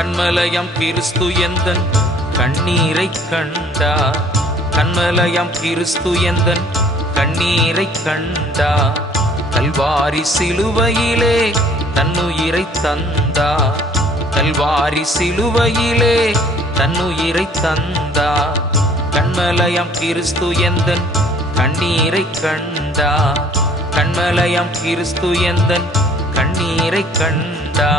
கண்மலயம் கிறிஸ்து எந்தன் கண்ணீரை கண்டா? கண்மலயம் கிறிஸ்து எந்தன் கண்ணீரை கண்டா? கல்வாரி சிலுவையிலே தன்னுயிரை தந்தா? கல்வாரி சிலுவையிலே தன்னுயிரை தந்தா? கண்மலயம் கிறிஸ்து எந்தன் கண்ணீரை கண்டா? கண்மலயம் கிறிஸ்து எந்தன் கண்ணீரை கண்டா?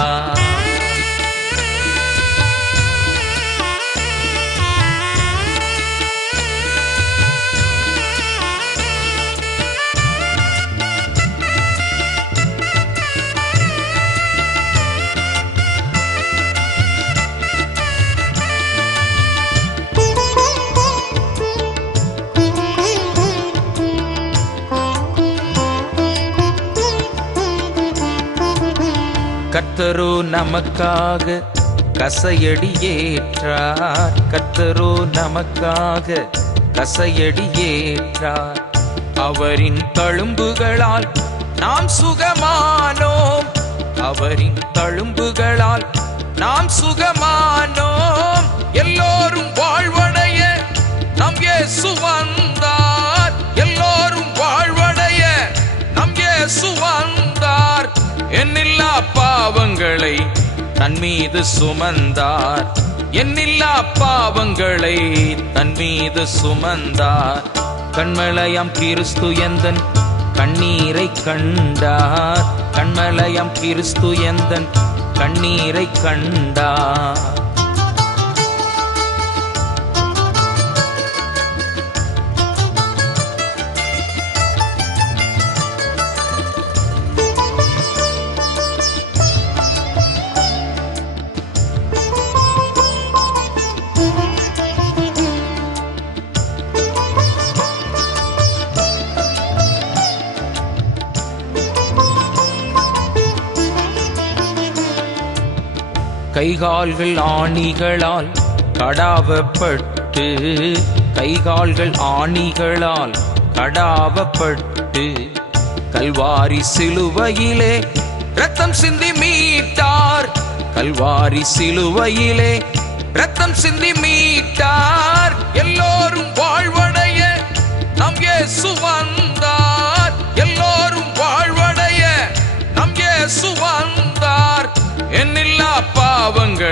கத்தரோ நமக்காக கசையடி ஏற்றார் கர்த்தரோ நமக்காக கசையடி ஏற்றார் அவரின் தழும்புகளால் நாம் சுகமானோம். அவரின் தழும்புகளால் நாம் சுகமானோம். எல்லோரும் வாழ்வடைய நம் இயேசு வந்தார். எல்லோரும் வாழ்வடைய நம் இயேசு வந்தார். என்னில்லா பாவங்களை தன் மீது சுமந்தார். என்னில்லா பாவங்களை தன் மீது சுமந்தார். கண்மலயம் கிறிஸ்து எந்தன் கண்ணீரை கண்டார். கண்மலயம் கிறிஸ்து எந்தன் கண்ணீரை கண்டார். கைகால்கள் ஆணிகளால் கடாவப்பட்டு கைகால்கள் ஆணிகளால் கடாவப்பட்டு கல்வாரி சிலுவையிலே ரத்தம் சிந்தி மீட்டார். கல்வாரி சிலுவையிலே ரத்தம் சிந்தி மீட்டார்.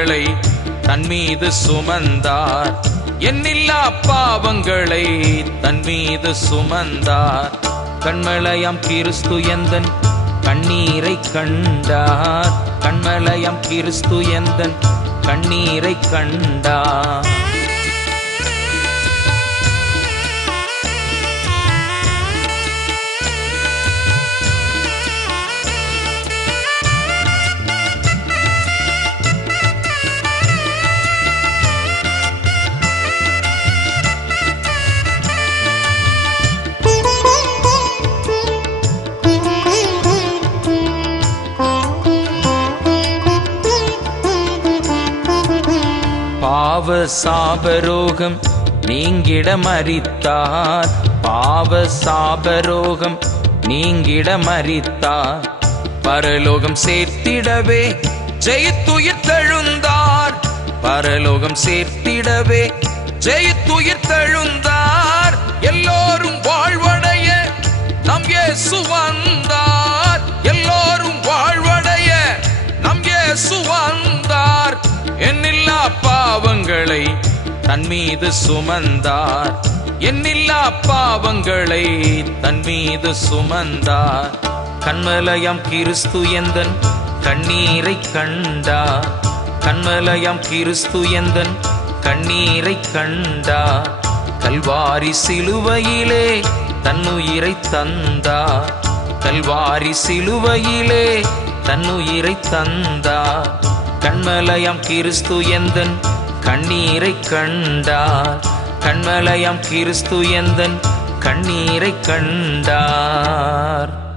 பாவங்களை தன் மீது சுமந்தார். என்னில்லா பாவங்களை தன் மீது சுமந்தார். கண்மலயம் கிறிஸ்து எந்தன் கண்ணீரை கண்டார். கண்மலயம் கிறிஸ்து எந்தன் கண்ணீரை கண்டார். பாவ சாபரோகம் நீங்கிட மறித்தார் பாவ சாபரோகம் நீங்கிட மறித்தார் பரலோகம் சேர்த்திடவே ஜெயித்துயிர் தழுந்தார். பரலோகம் சேர்த்திடவே ஜெயித்துயிர் தழுந்தார். எல்லோரும் வாழ்வடைய தன் மீது சுமந்தார். என்னில்லா பாவங்களை தன் மீது சுமந்தார். கண்மலயம் கிறிஸ்து எந்தன் கண்ணீரை கண்டார். கண்மலயம் கிறிஸ்து எந்தன் கண்ணீரை கண்டார். கல்வாரி சிலுவையிலே தன்னுயிரை தந்தார். கல்வாரி சிலுவையிலே தன்னுயிரை தந்தார். கண்மலயம் கிறிஸ்து எந்தன் கண்ணீரை கண்டார். கண்மலயம் கிறிஸ்து எந்தன் கண்ணீரை கண்டார்.